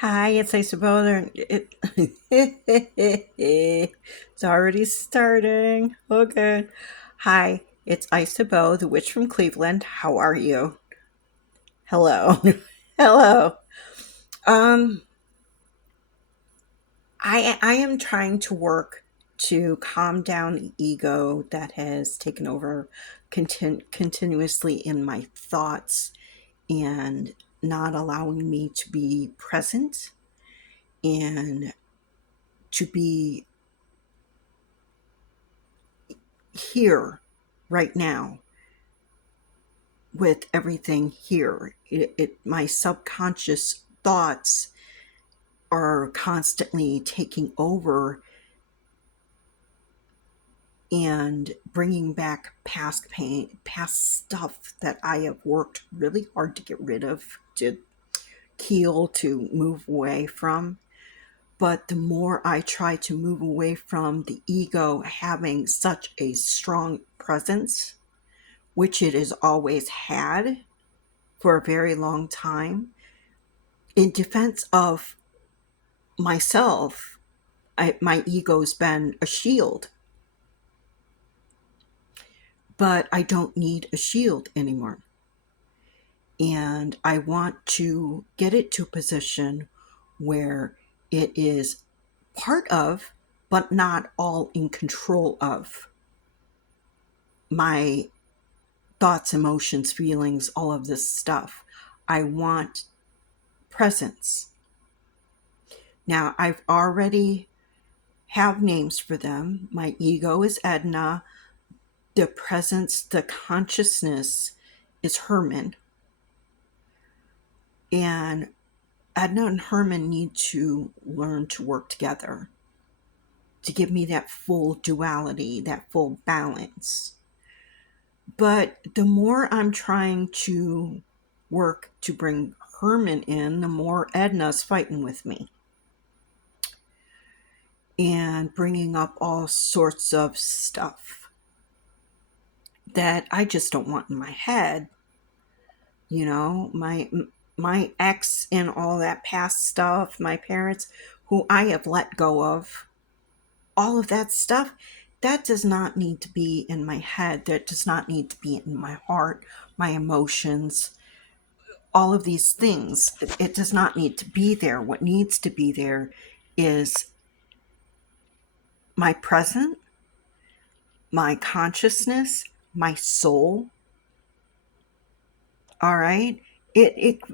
Hi, it's Isabella. It's already starting. Oh, good. Hi, it's Isabel, the witch from Cleveland. How are you? Hello. Hello. Um, I am trying to work to calm down the ego that has taken over continuously in my thoughts and not allowing me to be present and to be here right now with everything here. My subconscious thoughts are constantly taking over and bringing back past pain, past stuff that I have worked really hard to get rid of, to heal, to move away from. But the more I try to move away from the ego having such a strong presence, which it has always had for a very long time, in defense of myself, my ego's been a shield, but I don't need a shield anymore. And I want to get it to a position where it is part of, but not all in control of my thoughts, emotions, feelings, all of this stuff. I want presence. Now, I've already have names for them. My ego is Edna. The presence, the consciousness is Herman. And Edna and Herman need to learn to work together to give me that full duality, that full balance. But the more I'm trying to work to bring Herman in, the more Edna's fighting with me and bringing up all sorts of stuff that I just don't want in my head. You know, my ex and all that past stuff, my parents who I have let go of, all of that stuff, that does not need to be in my head. That does not need to be in my heart, my emotions, all of these things. It does not need to be there. What needs to be there is my present, my consciousness, my soul. All right.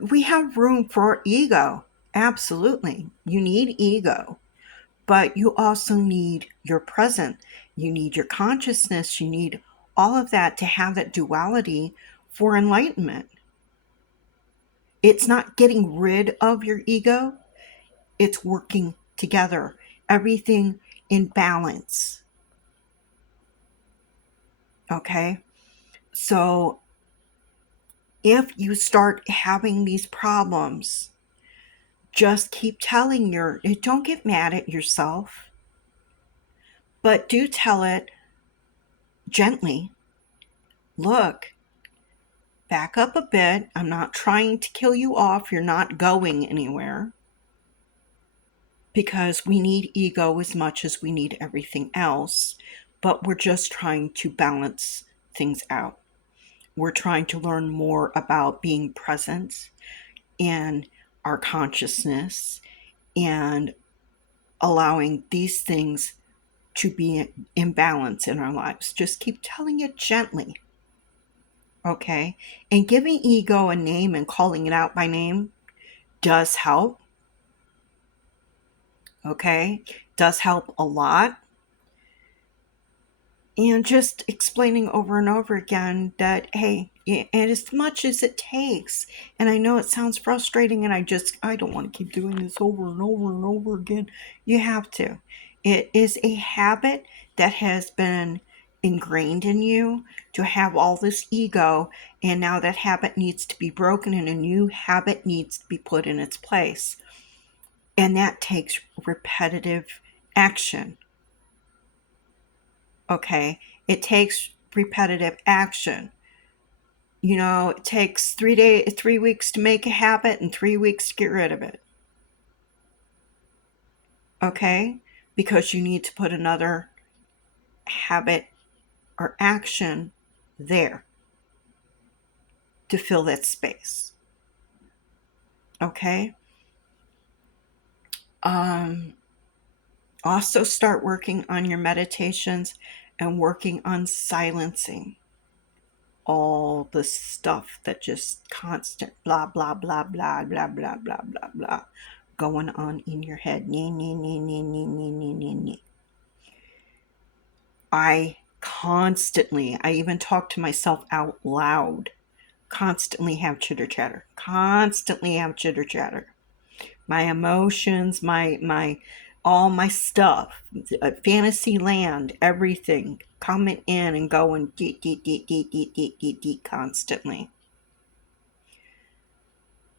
We have room for ego. Absolutely. You need ego, but you also need your present. You need your consciousness. You need all of that to have that duality for enlightenment. It's not getting rid of your ego, it's working together, everything in balance. Okay. So if you start having these problems, just keep telling don't get mad at yourself, but do tell it gently. Look, back up a bit. I'm not trying to kill you off. You're not going anywhere, because we need ego as much as we need everything else, but we're just trying to balance things out. We're trying to learn more about being present and our consciousness and allowing these things to be in balance in our lives. Just keep telling it gently, okay? And giving ego a name and calling it out by name does help, okay? Does help a lot. And just explaining over and over again that, hey, and as much as it takes, and I know it sounds frustrating, and I don't want to keep doing this over and over and over again. You have to. It is a habit that has been ingrained in you to have all this ego, and now that habit needs to be broken and a new habit needs to be put in its place. And that takes repetitive action. Okay, it takes repetitive action. You know, it takes 3 weeks to make a habit and 3 weeks to get rid of it. Okay? Because you need to put another habit or action there to fill that space. Okay? Um, Also, start working on your meditations and working on silencing all the stuff that just constant blah, blah, blah, blah, blah, blah, blah, blah, blah going on in your head. Nee, nee, nee, nee, nee, nee, nee, nee, nee. I even talk to myself out loud, constantly have chitter chatter, constantly have chitter chatter. My emotions, my all my stuff, fantasy land, everything coming in and going deep, deep, deep, deep, deep, deep, deep, deep constantly.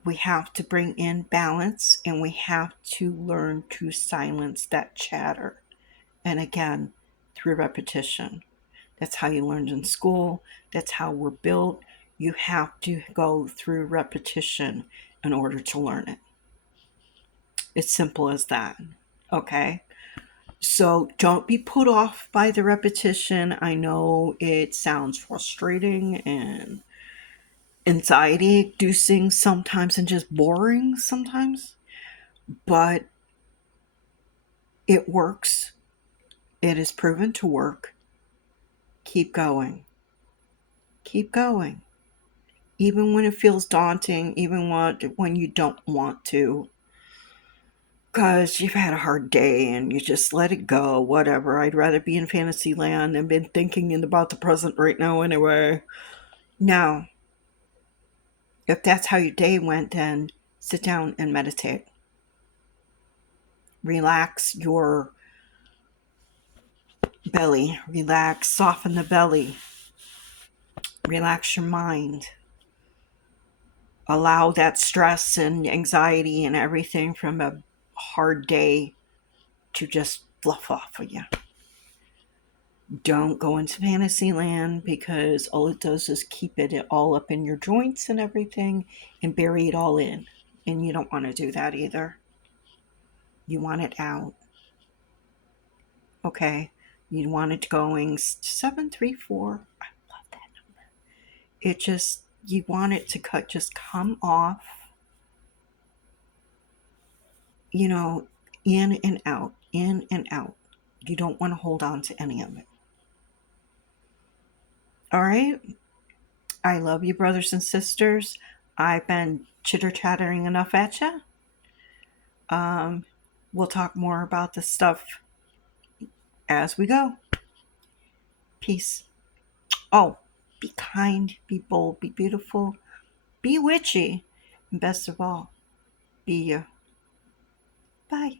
We have to bring in balance and we have to learn to silence that chatter. And again, through repetition. That's how you learned in school. That's how we're built. You have to go through repetition in order to learn it. It's simple as that. Okay? So don't be put off by the repetition. I know it sounds frustrating and anxiety inducing sometimes and just boring sometimes, but it works. It is proven to work. Keep going. Keep going. Even when it feels daunting, even when you don't want to, because you've had a hard day and you just let it go, whatever. I'd rather be in fantasy land than been thinking about the present right now anyway. Now, if that's how your day went, then sit down and meditate. Relax your belly. Relax, soften the belly. Relax your mind. Allow that stress and anxiety and everything from a hard day to just fluff off of you. Don't go into fantasy land because all it does is keep it all up in your joints and everything and bury it all in. And you don't want to do that either. You want it out. Okay? You want it going 734. I love that number. It just, you want it to just come off, you know, in and out, in and out. You don't want to hold on to any of it. All right? I love you, brothers and sisters. I've been chitter chattering enough at you. We'll talk more about this stuff as we go. Peace. Oh, be kind, be bold, be beautiful, be witchy, and best of all, be you. Bye.